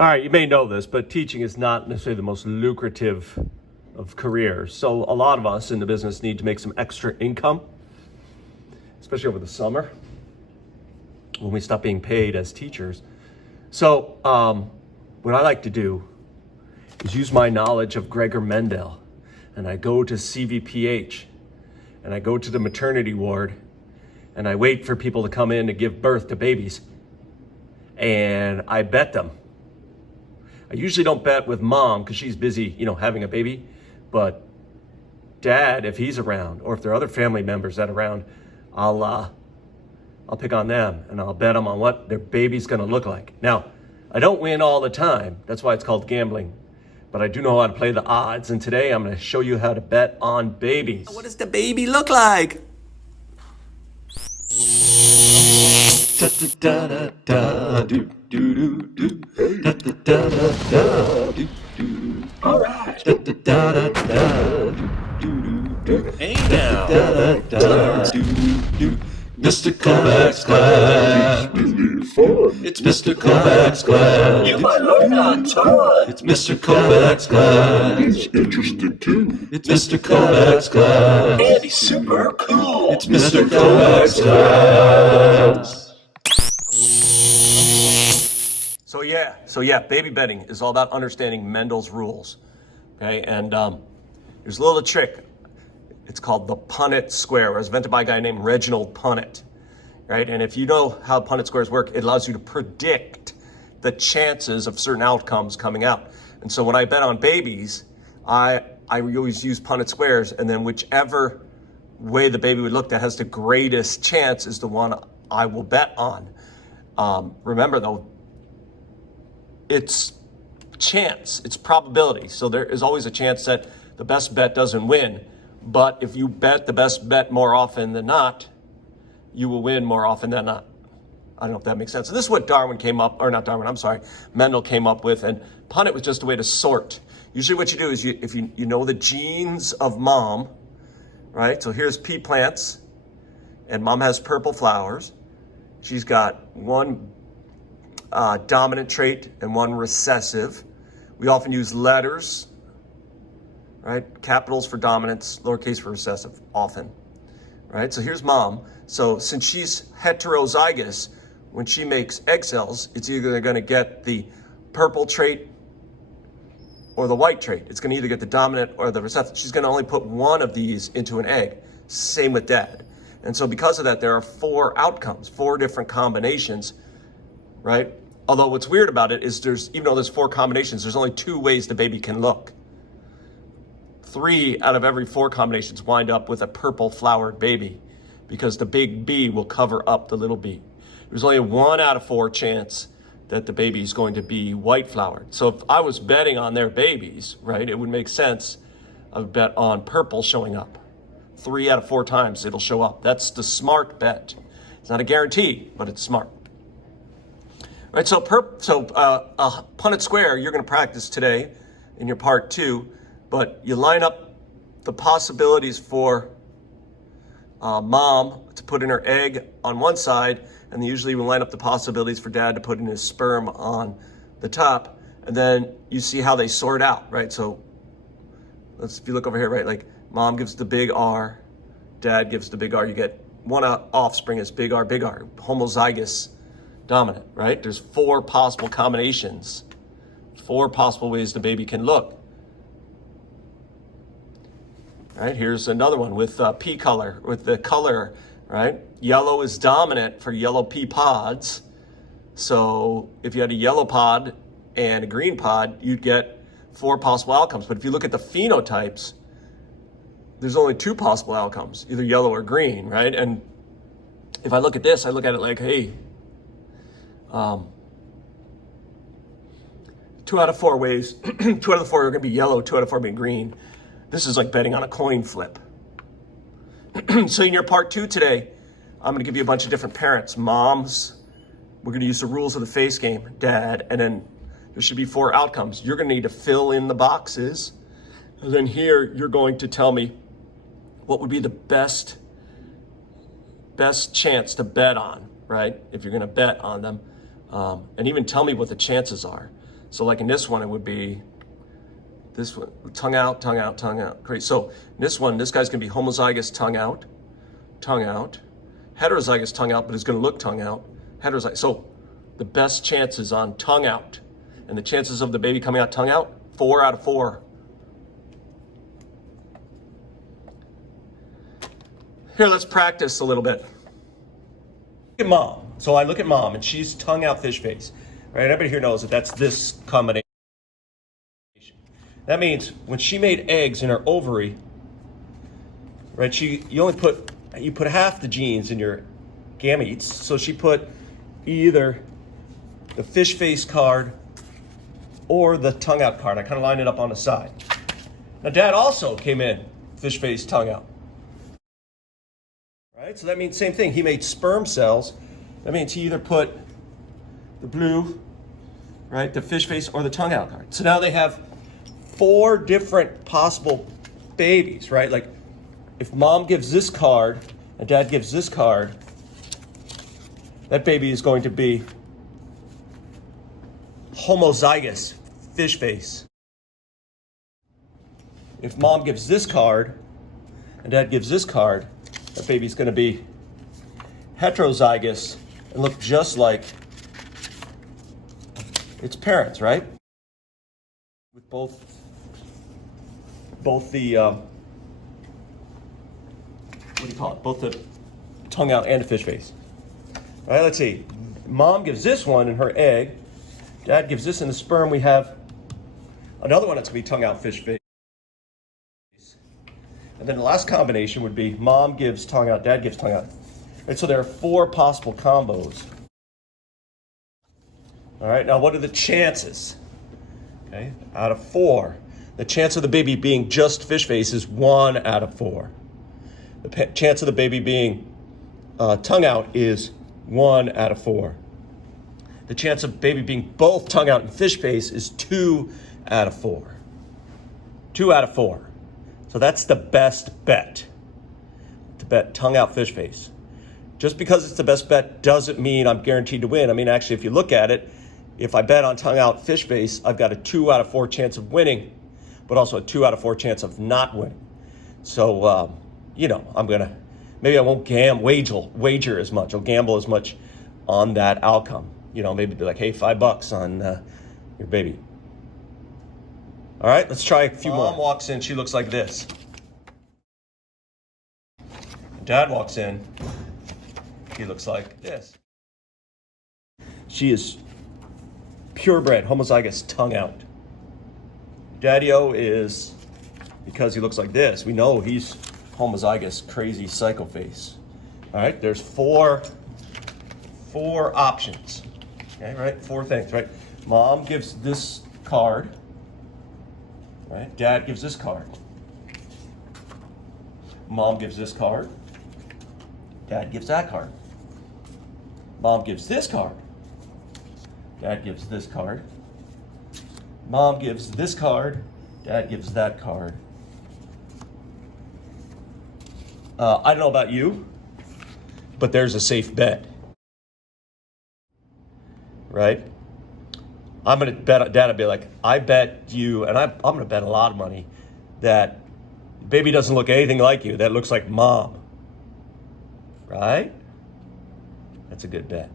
All right, you may know this, but teaching is not necessarily the most lucrative of careers. So a lot of us in the business need to make some extra income, especially over the summer when we stop being paid as teachers. So what I like to do is use my knowledge of Gregor Mendel, and I go to CVPH, and I go to the maternity ward, and I wait for people to come in to give birth to babies, and I bet them. I usually don't bet with mom because she's busy, having a baby, but dad, if he's around, or if there are other family members that are around, I'll pick on them and I'll bet them on what their baby's gonna look like. Now, I don't win all the time. That's why it's called gambling, but I do know how to play the odds. And today I'm gonna show you how to bet on babies. What does the baby look like? All right. Hey now. Mr. Kovacs class. It's Mr. Kovacs class. You might learn a ton. It's Mr. Kovacs class. He's interesting too. It's Mr. Kovacs class. And he's super cool. It's Mr. Kovacs class. So yeah, baby betting is all about understanding Mendel's rules. Okay, and there's a little trick. It's called the Punnett Square. It was invented by a guy named Reginald Punnett, right? And if you know how Punnett Squares work, it allows you to predict the chances of certain outcomes coming out. And so when I bet on babies, I always use Punnett Squares, and then whichever way the baby would look that has the greatest chance is the one I will bet on. Remember though, it's chance, it's probability. So there is always a chance that the best bet doesn't win. But if you bet the best bet more often than not, you will win more often than not. I don't know if that makes sense. So this is what Mendel came up with, and Punnett was just a way to sort. Usually what you do is if you know the genes of mom, right? So here's pea plants, and mom has purple flowers. She's got one dominant trait and one recessive. We often use letters, right? Capitals for dominance, lowercase for recessive, often, right? So here's mom. So since she's heterozygous, when she makes egg cells, it's either going to get the purple trait or the white trait. It's going to either get the dominant or the recessive. She's going to only put one of these into an egg. Same with dad. And so because of that, there are 4 outcomes, 4 different combinations, right? Although what's weird about it is even though there's 4 combinations, there's only 2 ways the baby can look. 3 out of every 4 combinations wind up with a purple flowered baby because the big B will cover up the little b. There's only a 1 out of 4 chance that the baby is going to be white flowered. So if I was betting on their babies, right, it would make sense I would bet on purple showing up. 3 out of 4 times it'll show up. That's the smart bet. It's not a guarantee, but it's smart. Right, so Punnett Square, you're going to practice today in your part 2, but you line up the possibilities for mom to put in her egg on one side, and then usually we line up the possibilities for dad to put in his sperm on the top, and then you see how they sort out, right? So if you look over here, right, like mom gives the big R, dad gives the big R, you get one offspring is big R, homozygous dominant, right? There's 4 possible combinations, 4 possible ways the baby can look. Right, here's another one with pea color, with the color, right? Yellow is dominant for yellow pea pods. So if you had a yellow pod and a green pod, you'd get 4 possible outcomes. But if you look at the phenotypes, there's only 2 possible outcomes, either yellow or green, right? And if I look at this, I look at it like, hey, 2 out of 4 ways, 2 out of the 4 are going to be yellow, 2 out of 4 being green. This is like betting on a coin flip. So in your part 2 today, I'm going to give you a bunch of different parents. Moms, we're going to use the rules of the face game, dad, and then there should be 4 outcomes. You're going to need to fill in the boxes. And then here, you're going to tell me what would be the best chance to bet on, right? If you're going to bet on them. And even tell me what the chances are. So like in this one, it would be this one, tongue out, tongue out, tongue out. Great. So in this one, this guy's gonna be homozygous tongue out, heterozygous tongue out, but it's gonna look tongue out, heterozygous. So the best chances on tongue out, and the chances of the baby coming out tongue out, 4 out of 4. Here, let's practice a little bit. Look at mom. So I look at mom, and she's tongue out fish face. Right? Everybody here knows that that's this combination. That means when she made eggs in her ovary, right? You put half the genes in your gametes. So she put either the fish face card or the tongue out card. I kind of lined it up on the side. Now dad also came in fish face, tongue out. Right? So that means same thing. He made sperm cells. That means he either put the blue, right, the fish face, or the tongue out card. So now they have 4 different possible babies, right? Like if mom gives this card and dad gives this card, that baby is going to be homozygous fish face. If mom gives this card and dad gives this card, that baby's going to be heterozygous and look just like its parents, right? With both the what do you call it? Both the tongue out and the fish face. All right, let's see. Mom gives this one in her egg. Dad gives this in the sperm. We have another one that's going to be tongue out fish face. And then the last combination would be mom gives tongue out, dad gives tongue out. And so there are 4 possible combos. All right, now what are the chances? Okay, out of 4. The chance of the baby being just fish face is 1 out of 4. The chance of the baby being tongue out is 1 out of 4. The chance of baby being both tongue out and fish face is 2 out of 4. 2 out of 4. So that's the best bet, to bet tongue out fish face. Just because it's the best bet doesn't mean I'm guaranteed to win. I mean, actually, if you look at it, if I bet on tongue out fish face, I've got a 2 out of 4 chance of winning, but also a 2 out of 4 chance of not winning. So, you know, maybe I won't wager as much. I'll gamble as much on that outcome. You know, maybe be like, hey, $5 on your baby. All right, let's try a few more. Mom walks in, she looks like this. Dad walks in, he looks like this. She is purebred, homozygous, tongue out. Daddy-o is, because he looks like this, we know he's homozygous, crazy psycho face. All right, there's four options. Okay, right, 4 things, right? Mom gives this card. Right? Dad gives this card. Mom gives this card. Dad gives that card. Mom gives this card. Dad gives this card. Mom gives this card. Dad gives that card. I don't know about you, but there's a safe bet. Right? I'm going to bet, Dad would be like, I bet you, and I'm going to bet a lot of money, that baby doesn't look anything like you, that looks like mom. Right? That's a good bet.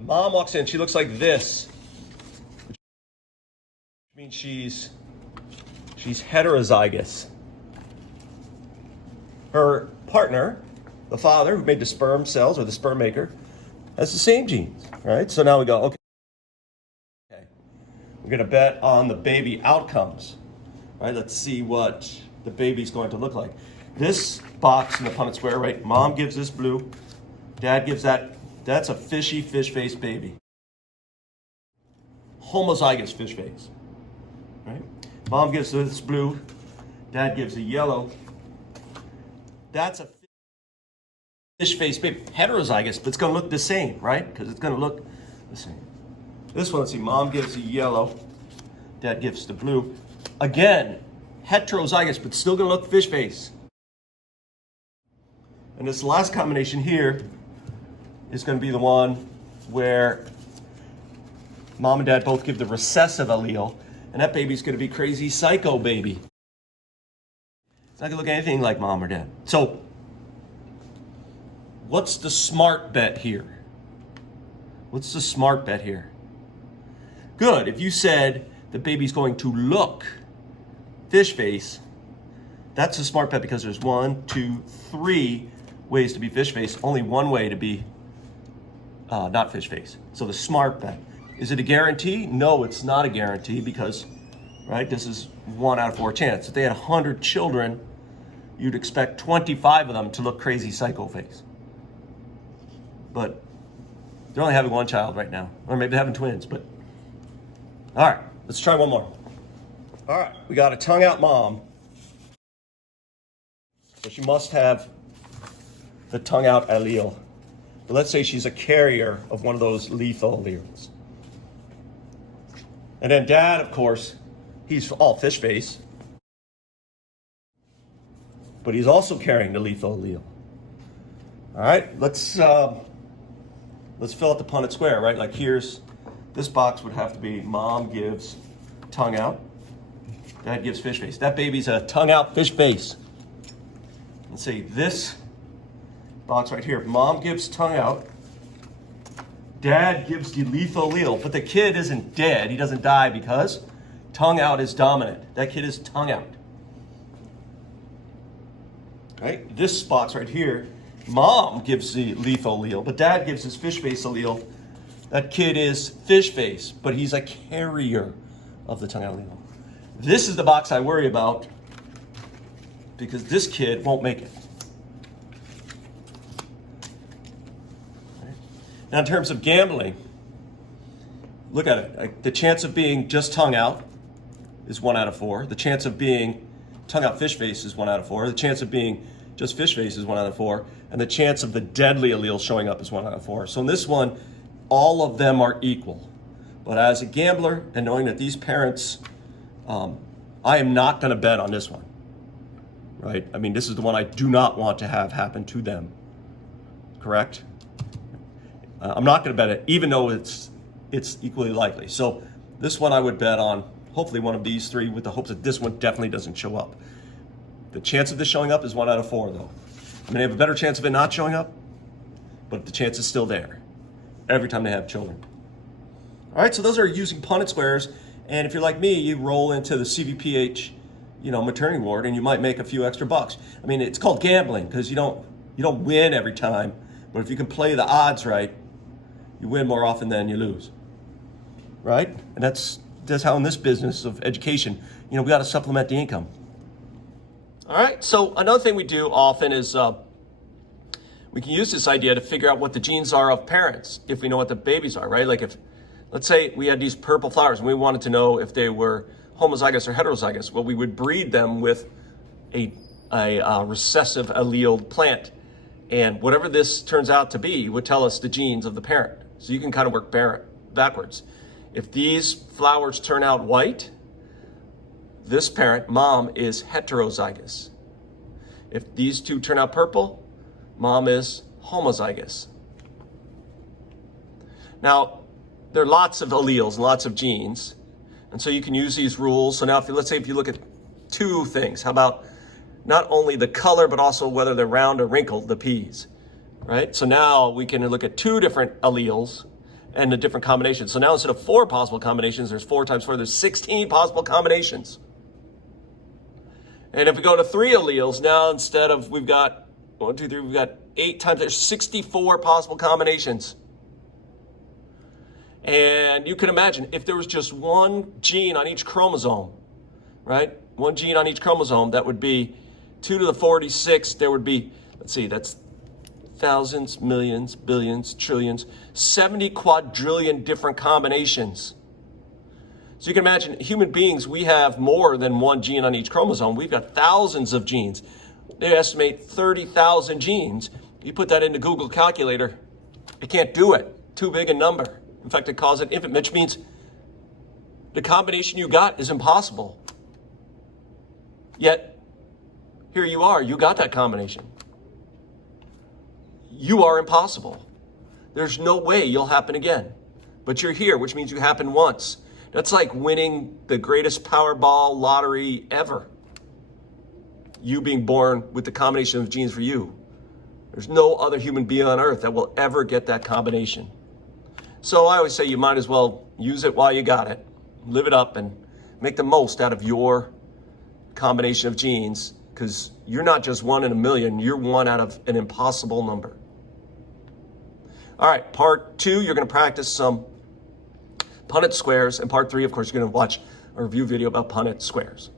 Mom walks in, she looks like this. Which means she's heterozygous. Her partner, the father who made the sperm cells, or the sperm maker, has the same genes, right? So now we go, okay. We're going to bet on the baby outcomes, right? Let's see what the baby's going to look like. This box in the Punnett Square, right? Mom gives this blue. Dad gives that. That's a fishy fish face baby. Homozygous fish face, right? Mom gives this blue. Dad gives a yellow. That's a fish face baby. Heterozygous, but it's going to look the same, right? Because it's going to look the same. This one, let's see, mom gives the yellow, dad gives the blue. Again, heterozygous, but still gonna look fish face. And this last combination here is gonna be the one where Mom and dad both give the recessive allele, and that baby's going to be crazy psycho baby. It's not going to look anything like mom or dad. So, what's the smart bet here? What's the smart bet here? Good. If you said the baby's going to look fish face, that's a smart bet because there's 1, 2, 3 ways to be fish face. Only one way to be not fish face. So the smart bet. Is it a guarantee? No, it's not a guarantee because, right, this is 1 out of 4 chance. If they had 100 children, you'd expect 25 of them to look crazy psycho face. But they're only having 1 child right now. Or maybe they're having twins, but. All right, let's try one more. All right, we got a tongue out mom. So she must have the tongue out allele. But let's say she's a carrier of one of those lethal alleles. And then dad, of course, he's all fish face. But he's also carrying the lethal allele. All right, let's fill out the Punnett Square, right? Like here's, this box would have to be mom gives tongue out, dad gives fish face. That baby's a tongue out fish face. Let's see, this box right here, mom gives tongue out, dad gives the lethal allele, but the kid isn't dead. He doesn't die because tongue out is dominant. That kid is tongue out. Right? This box right here, mom gives the lethal allele, but dad gives his fish face allele. That kid is fish face, but he's a carrier of the tongue out allele. This is the box I worry about because this kid won't make it. Now, in terms of gambling, look at it. Like, the chance of being just tongue out is 1 out of 4. The chance of being tongue out fish face is 1 out of 4. The chance of being just fish face is 1 out of 4. And the chance of the deadly allele showing up is 1 out of 4. So in this one, all of them are equal. But as a gambler and knowing that these parents, I am not going to bet on this one. Right? I mean, this is the one I do not want to have happen to them. Correct? I'm not going to bet it, even though it's equally likely. So this one I would bet on, hopefully one of these 3, with the hopes that this one definitely doesn't show up. The chance of this showing up is 1 out of 4, though. I mean, they have a better chance of it not showing up, but the chance is still there every time they have children. All right, so those are using Punnett Squares. And if you're like me, you roll into the CVPH, maternity ward, and you might make a few extra bucks. I mean, it's called gambling because you don't win every time, but if you can play the odds right, you win more often than you lose, right? And that's how in this business of education, we got to supplement the income. All right, so another thing we do often is we can use this idea to figure out what the genes are of parents if we know what the babies are, right? Like if, let's say we had these purple flowers and we wanted to know if they were homozygous or heterozygous, well, we would breed them with a recessive alleled plant. And whatever this turns out to be would tell us the genes of the parent. So you can kind of work backwards. If these flowers turn out white, this parent, mom, is heterozygous. If these 2 turn out purple, mom is homozygous. Now, there are lots of alleles, lots of genes, and so you can use these rules. So now, let's say if you look at 2 things, how about not only the color, but also whether they're round or wrinkled, the peas, right? So now we can look at 2 different alleles and the different combinations. So now instead of 4 possible combinations, there's 4 times 4, there's 16 possible combinations. And if we go to 3 alleles, now instead of, we've got 1, 2, 3, we've got 8 times, there's 64 possible combinations. And you can imagine if there was just 1 gene on each chromosome, right? 1 gene on each chromosome, that would be 2 to the 46, there would be, let's see, that's thousands, millions, billions, trillions, 70 quadrillion different combinations. So you can imagine human beings, we have more than 1 gene on each chromosome. We've got thousands of genes. They estimate 30,000 genes. You put that into Google calculator, it can't do it. Too big a number. In fact, it calls it infinite, which means the combination you got is impossible. Yet, here you are, you got that combination. You are impossible. There's no way you'll happen again. but you're here, which means you happen once. That's like winning the greatest Powerball lottery ever. You being born with the combination of genes for you. There's no other human being on earth that will ever get that combination. So I always say you might as well use it while you got it. Live it up and make the most out of your combination of genes, because you're not just one in a million, you're one out of an impossible number. All right, part 2, you're going to practice some Punnett Squares, and part 3, of course, you're going to watch a review video about Punnett Squares.